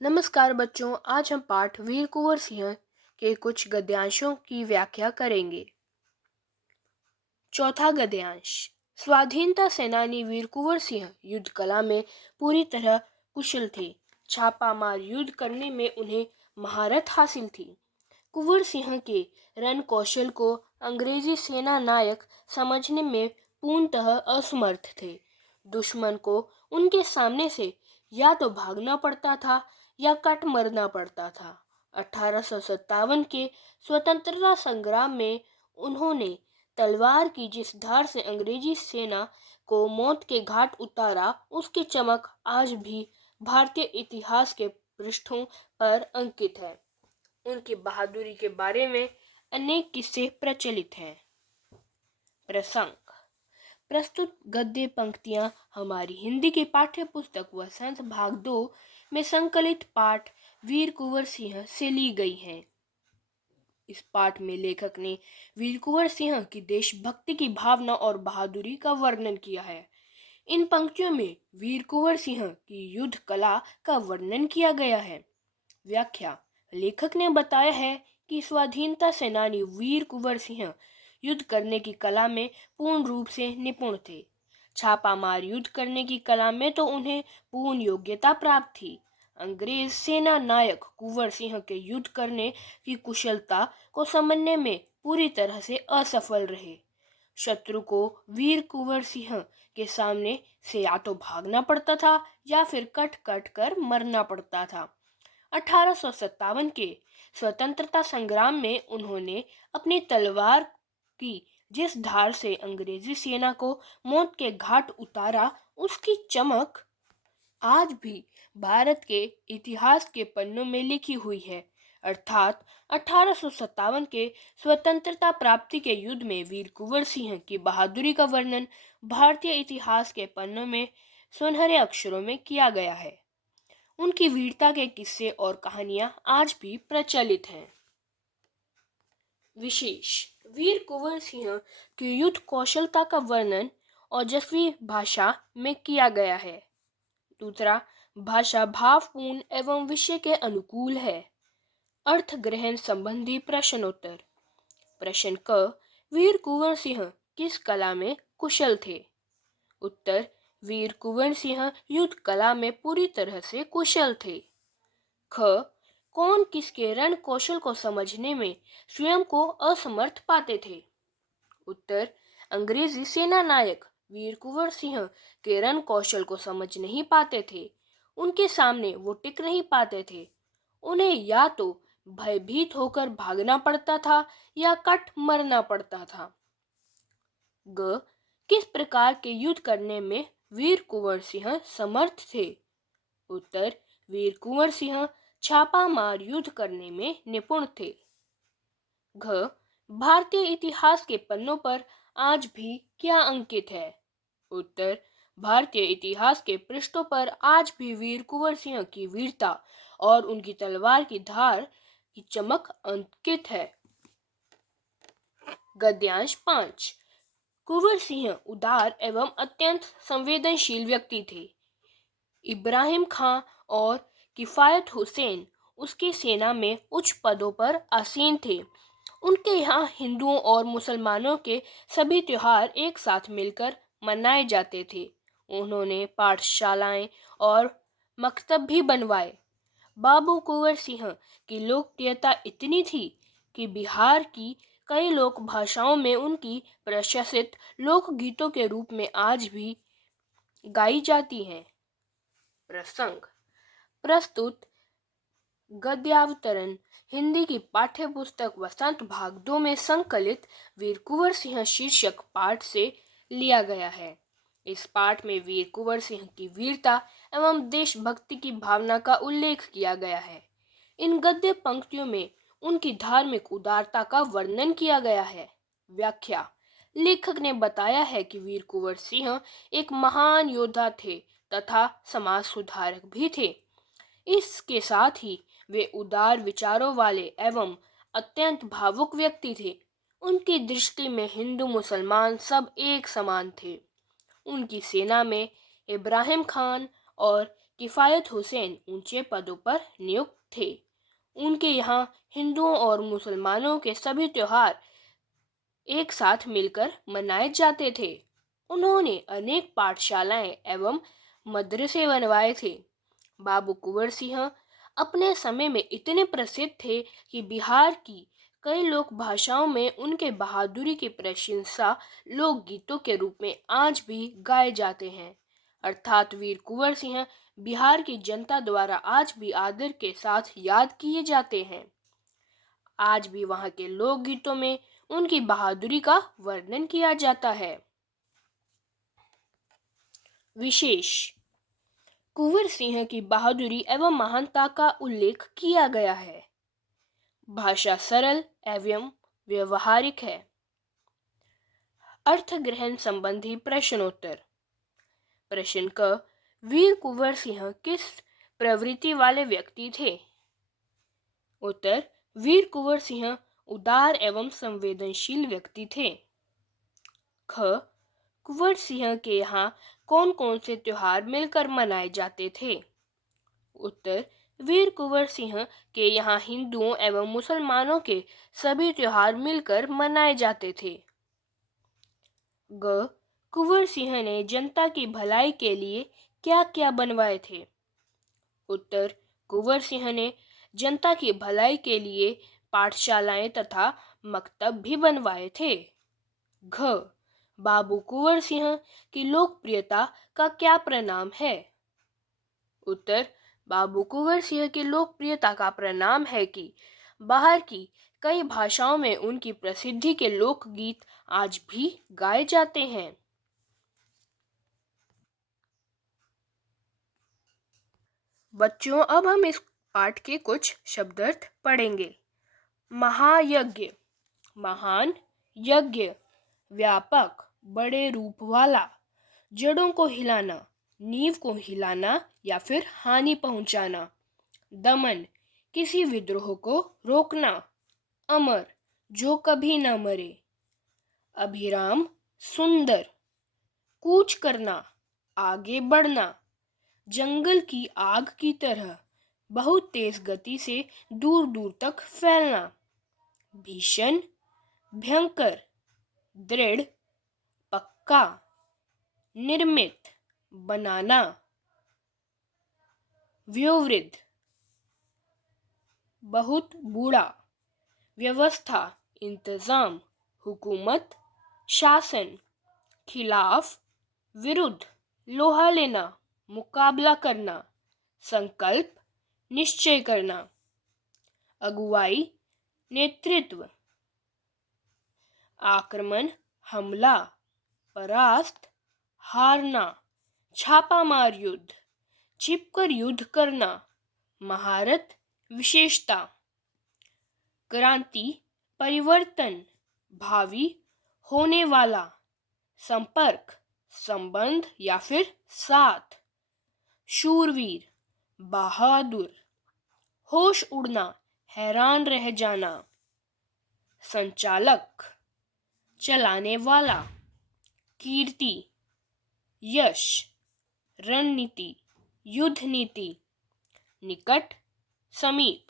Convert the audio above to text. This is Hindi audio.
नमस्कार बच्चों, आज हम पाठ वीर कुंवर सिंह के कुछ गद्यांशों की व्याख्या करेंगे। चौथा गद्यांश। स्वाधीनता सेनानी वीर कुंवर सिंह युद्ध कला में पूरी तरह कुशल थे। छापामार युद्ध करने में उन्हें महारत हासिल थी। कुंवर सिंह के रण कौशल को अंग्रेजी सेना नायक समझने में पूर्णतः असमर्थ थे। दुश्मन को उनके सामने से या तो भागना पड़ता था या कट मरना पड़ता था। 1857 के स्वतंत्रता संग्राम में उन्होंने तलवार की जिस धार से अंग्रेजी सेना को मौत के घाट उतारा, उसकी चमक आज भी भारतीय इतिहास के पृष्ठों पर अंकित है। उनकी बहादुरी के बारे में अनेक किस्से प्रचलित हैं। प्रसंग। प्रस्तुत गद्य पंक्तियां हमारी हिंदी की पाठ्य पुस्तक वसंत भाग 2 में संकलित पाठ वीर कुंवर सिंह से ली गई हैं। इस पाठ में लेखक ने वीर कुंवर सिंह की देशभक्ति की भावना और बहादुरी का वर्णन किया है। इन पंक्तियों में वीर कुंवर सिंह की युद्ध कला का वर्णन किया गया है। व्याख्या। लेखक ने बताया है कि स्वाधीनता सेनानी वीर कुंवर सिंह युद्ध करने की कला में पूर्ण रूप से निपुण थे। छापामार युद्ध करने की कला में तो उन्हें पूर्ण योग्यता प्राप्त थी। अंग्रेज सेना नायक कुंवर सिंह के युद्ध करने की कुशलता को समझने में पूरी तरह से असफल रहे। शत्रु को वीर कुंवर सिंह के सामने से या तो भागना पड़ता था या फिर कट कट कर मरना पड़ता था। 1857 के स्वतंत्रता संग्राम में उन्होंने अपनी तलवार की जिस धार से अंग्रेजी सेना को मौत के घाट उतारा, उसकी चमक आज भी भारत के इतिहास के पन्नों में लिखी हुई है। अर्थात 1857 के स्वतंत्रता प्राप्ति के युद्ध में वीर कुंवर सिंह की बहादुरी का वर्णन भारतीय इतिहास के पन्नों में सुनहरे अक्षरों में किया गया है। उनकी वीरता के किस्से और कहानियां आज भी प्रचलित हैं। विशेष। वीर कुंवर सिंह की युद्ध कौशलता का वर्णन ओजस्वी भाषा में किया गया है। दूसरा, भाषा भावपूर्ण एवं विषय के अनुकूल है। अर्थ ग्रहण संबंधी प्रश्नोत्तर। प्रश्न क। वीर कुंवर सिंह किस कला में कुशल थे? उत्तर। वीर कुंवर सिंह युद्ध कला में पूरी तरह से कुशल थे। ख। कौन किसके रण कौशल को समझने में स्वयं को असमर्थ पाते थे? उत्तर। अंग्रेजी सेना नायक वीर कुंवर सिंह के रण कौशल को समझ नहीं पाते थे। उनके सामने वो टिक नहीं पाते थे। उन्हें या तो भयभीत होकर भागना पड़ता था या कट मरना पड़ता था। ग। किस प्रकार के युद्ध करने में वीर कुंवर सिंह समर्थ थे? उत्तर। वीर कुंवर सिंह छापामार युद्ध करने में निपुण थे। घ। भारतीय इतिहास के पन्नों पर आज भी क्या अंकित है? उत्तर। भारतीय इतिहास के पृष्ठों पर आज भी वीर कुंवर सिंह की वीरता और उनकी तलवार की धार की चमक अंकित है। गद्यांश 5। कुंवर सिंह उदार एवं अत्यंत संवेदनशील व्यक्ति थे। इब्राहिम खां और किफायत हुसैन उसकी सेना में उच्च पदों पर आसीन थे। उनके यहाँ हिंदुओं और मुसलमानों के सभी त्योहार एक साथ मिलकर मनाए जाते थे। उन्होंने पाठशालाएं और मकतब भी बनवाए। बाबू कुंवर सिंह की लोकप्रियता इतनी थी कि बिहार की कई लोक भाषाओं में उनकी प्रशंसित लोकगीतों के रूप में आज भी गाई जाती हैं। प्रसंग। प्रस्तुत गद्यावतरण हिंदी की पाठ्य पुस्तक वसंत भाग 2 में संकलित वीर कुंवर सिंह शीर्षक पाठ से लिया गया है। इस पाठ में वीर कुंवर सिंह की वीरता एवं देशभक्ति की भावना का उल्लेख किया गया है। इन गद्य पंक्तियों में उनकी धार्मिक उदारता का वर्णन किया गया है। व्याख्या। लेखक ने बताया है कि वीर कुंवर सिंह एक महान योद्धा थे तथा समाज सुधारक भी थे। इसके साथ ही वे उदार विचारों वाले एवं अत्यंत भावुक व्यक्ति थे। उनकी दृष्टि में हिंदू मुसलमान सब एक समान थे। उनकी सेना में इब्राहिम खान और किफ़ायत हुसैन ऊंचे पदों पर नियुक्त थे। उनके यहाँ हिंदुओं और मुसलमानों के सभी त्योहार एक साथ मिलकर मनाए जाते थे। उन्होंने अनेक पाठशालाएं एवं मदरसे बनवाए थे। बाबू कुंवर सिंह अपने समय में इतने प्रसिद्ध थे कि बिहार की कई लोक भाषाओं में उनके बहादुरी की प्रशंसा लोकगीतों के रूप में आज भी गाए जाते हैं। अर्थात वीर कुंवर सिंह बिहार की जनता द्वारा आज भी आदर के साथ याद किए जाते हैं। आज भी वहाँ के लोकगीतों में उनकी बहादुरी का वर्णन किया जाता है। विशेष कुंवर सिंह की बहादुरी एवं महानता का उल्लेख किया गया है। भाषा सरल एवं व्यवहारिक है। अर्थ ग्रहण संबंधी प्रश्नोत्तर। प्रश्न क, वीर कुंवर सिंह किस प्रवृत्ति वाले व्यक्ति थे? उत्तर, वीर कुंवर सिंह उदार एवं संवेदनशील व्यक्ति थे। ख, कुंवर सिंह के यहाँ कौन कौन से त्योहार मिलकर मनाए जाते थे? उत्तर, वीर कुंवर सिंह के यहाँ हिंदुओं एवं मुसलमानों के सभी त्योहार मिलकर मनाए जाते थे। ग, कुंवर सिंह ने जनता की भलाई के लिए क्या क्या बनवाए थे? उत्तर, कुंवर सिंह ने जनता की भलाई के लिए पाठशालाएं तथा मकतब भी बनवाए थे। घ, बाबू कुंवर सिंह की लोकप्रियता का क्या परिणाम है? उत्तर, बाबू कुंवर सिंह की लोकप्रियता का परिणाम है कि बाहर की कई भाषाओं में उनकी प्रसिद्धि के लोकगीत आज भी गाए जाते हैं। बच्चों, अब हम इस पाठ के कुछ शब्दार्थ पढ़ेंगे। महायज्ञ, महान यज्ञ, व्यापक, बड़े रूप वाला, जड़ों को हिलाना, नींव को हिलाना या फिर हानि पहुंचाना। दमन, किसी विद्रोह को रोकना। अमर, जो कभी न मरे। अभिराम, सुंदर, कूच करना, आगे बढ़ना। जंगल की आग की तरह बहुत तेज गति से दूर दूर तक फैलना। भीषण, भयंकर, दृढ़, पक्का। निर्मित, बनाना। व्योवृद्ध, बहुत बूढ़ा। व्यवस्था, इंतजाम, हुकूमत, शासन। खिलाफ, विरुद्ध, लोहा लेना, मुकाबला करना। संकल्प, निश्चय करना। अगुवाई, नेतृत्व। आक्रमण, हमला, परास्त, हारना। छापामार युद्ध, छिपकर युद्ध करना। महारत, विशेषता। क्रांति, परिवर्तन, भावी, होने वाला। संपर्क, संबंध या फिर साथ। शूरवीर, बहादुर। होश उड़ना, हैरान रह जाना। संचालक, चलाने वाला। कीर्ति, यश। रणनीति, युद्ध नीति। निकट, समीप।